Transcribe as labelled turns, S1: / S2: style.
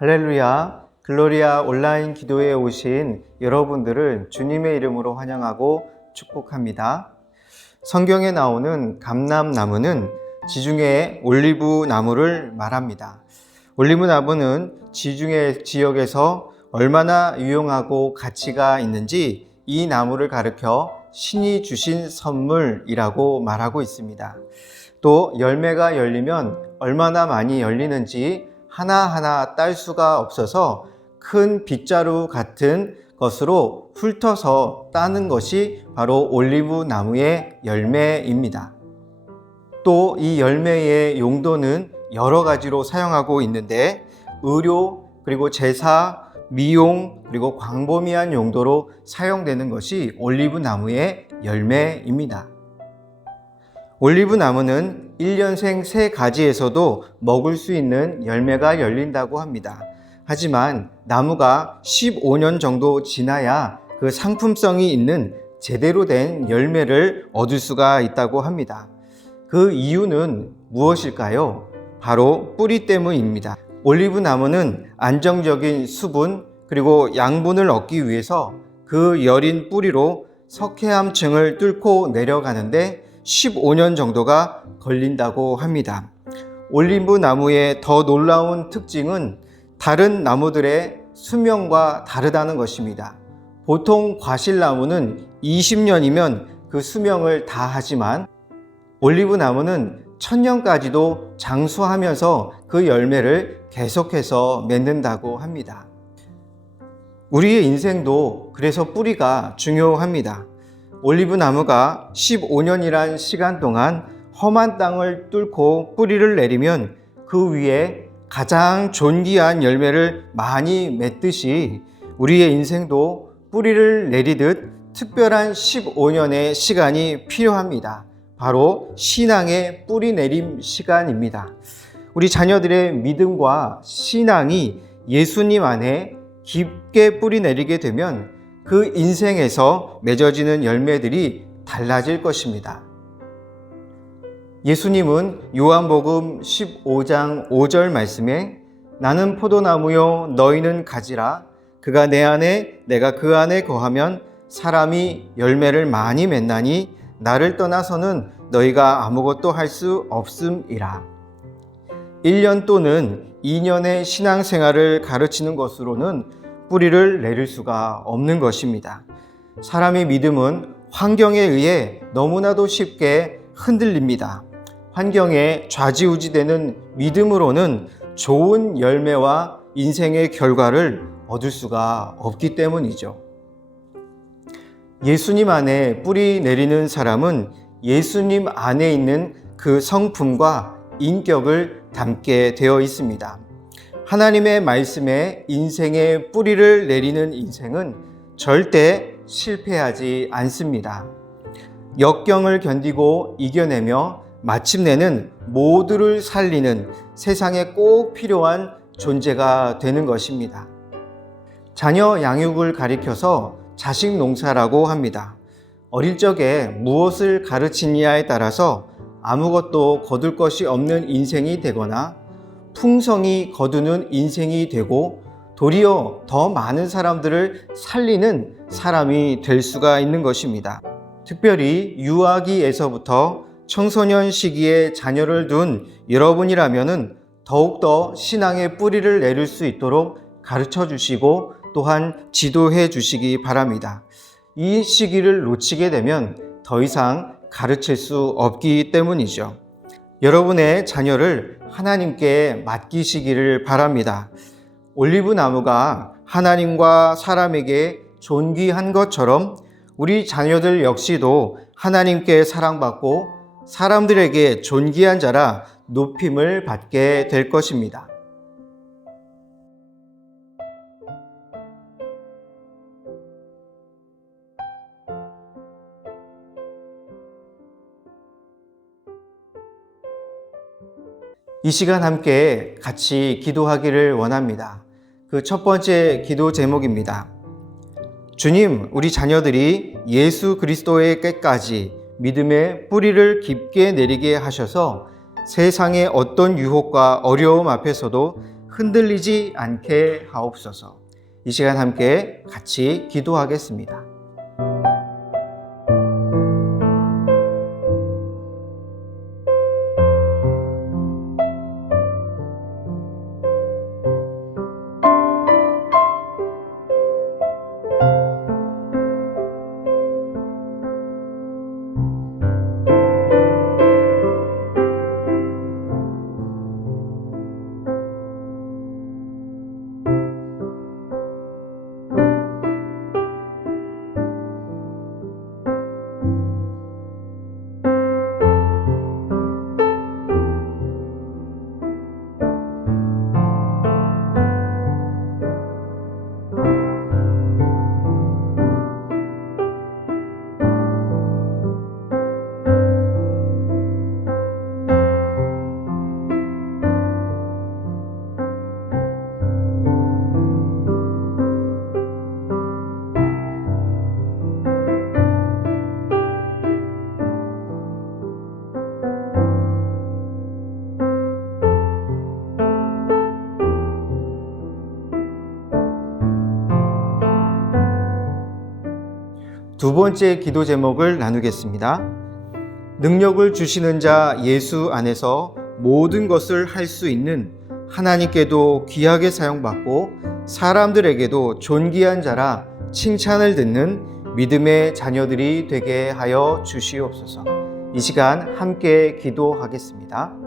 S1: 할렐루야, 글로리아 온라인 기도에 오신 여러분들을 주님의 이름으로 환영하고 축복합니다. 성경에 나오는 감람나무는 지중해 올리브 나무를 말합니다. 올리브 나무는 지중해 지역에서 얼마나 유용하고 가치가 있는지 이 나무를 가르켜 신이 주신 선물이라고 말하고 있습니다. 또 열매가 열리면 얼마나 많이 열리는지 하나하나 딸 수가 없어서 큰 빗자루 같은 것으로 훑어서 따는 것이 바로 올리브 나무의 열매입니다. 또 이 열매의 용도는 여러 가지로 사용하고 있는데 의료 그리고 제사, 미용 그리고 광범위한 용도로 사용되는 것이 올리브 나무의 열매입니다. 올리브 나무는 1년생 세 가지에서도 먹을 수 있는 열매가 열린다고 합니다. 하지만 나무가 15년 정도 지나야 그 상품성이 있는 제대로 된 열매를 얻을 수가 있다고 합니다. 그 이유는 무엇일까요? 바로 뿌리 때문입니다. 올리브 나무는 안정적인 수분 그리고 양분을 얻기 위해서 그 여린 뿌리로 석회암층을 뚫고 내려가는데 15년 정도가 걸린다고 합니다. 올리브 나무의 더 놀라운 특징은 다른 나무들의 수명과 다르다는 것입니다. 보통 과실나무는 20년이면 그 수명을 다 하지만 올리브 나무는 천년까지도 장수하면서 그 열매를 계속해서 맺는다고 합니다. 우리의 인생도 그래서 뿌리가 중요합니다. 올리브 나무가 15년이란 시간 동안 험한 땅을 뚫고 뿌리를 내리면 그 위에 가장 존귀한 열매를 많이 맺듯이 우리의 인생도 뿌리를 내리듯 특별한 15년의 시간이 필요합니다. 바로 신앙의 뿌리 내림 시간입니다. 우리 자녀들의 믿음과 신앙이 예수님 안에 깊게 뿌리 내리게 되면 그 인생에서 맺어지는 열매들이 달라질 것입니다. 예수님은 요한복음 15장 5절 말씀에 나는 포도나무요 너희는 가지라 그가 내 안에 내가 그 안에 거하면 사람이 열매를 많이 맺나니 나를 떠나서는 너희가 아무것도 할 수 없음이라. 1년 또는 2년의 신앙생활을 가르치는 것으로는 뿌리를 내릴 수가 없는 것입니다. 사람의 믿음은 환경에 의해 너무나도 쉽게 흔들립니다. 환경에 좌지우지되는 믿음으로는 좋은 열매와 인생의 결과를 얻을 수가 없기 때문이죠. 예수님 안에 뿌리 내리는 사람은 예수님 안에 있는 그 성품과 인격을 담게 되어 있습니다. 하나님의 말씀에 인생의 뿌리를 내리는 인생은 절대 실패하지 않습니다. 역경을 견디고 이겨내며 마침내는 모두를 살리는 세상에 꼭 필요한 존재가 되는 것입니다. 자녀 양육을 가리켜서 자식 농사라고 합니다. 어릴 적에 무엇을 가르치냐에 따라서 아무것도 거둘 것이 없는 인생이 되거나 풍성이 거두는 인생이 되고 도리어 더 많은 사람들을 살리는 사람이 될 수가 있는 것입니다. 특별히 유아기에서부터 청소년 시기에 자녀를 둔 여러분이라면은 더욱더 신앙의 뿌리를 내릴 수 있도록 가르쳐 주시고 또한 지도해 주시기 바랍니다. 이 시기를 놓치게 되면 더 이상 가르칠 수 없기 때문이죠. 여러분의 자녀를 하나님께 맡기시기를 바랍니다. 올리브 나무가 하나님과 사람에게 존귀한 것처럼 우리 자녀들 역시도 하나님께 사랑받고 사람들에게 존귀한 자라 높임을 받게 될 것입니다. 이 시간 함께 같이 기도하기를 원합니다. 그 첫 번째 기도 제목입니다. 주님, 우리 자녀들이 예수 그리스도의 끝까지 믿음의 뿌리를 깊게 내리게 하셔서 세상의 어떤 유혹과 어려움 앞에서도 흔들리지 않게 하옵소서. 이 시간 함께 같이 기도하겠습니다. 두 번째 기도 제목을 나누겠습니다. 능력을 주시는 자 예수 안에서 모든 것을 할 수 있는 하나님께도 귀하게 사용받고 사람들에게도 존귀한 자라 칭찬을 듣는 믿음의 자녀들이 되게 하여 주시옵소서. 이 시간 함께 기도하겠습니다.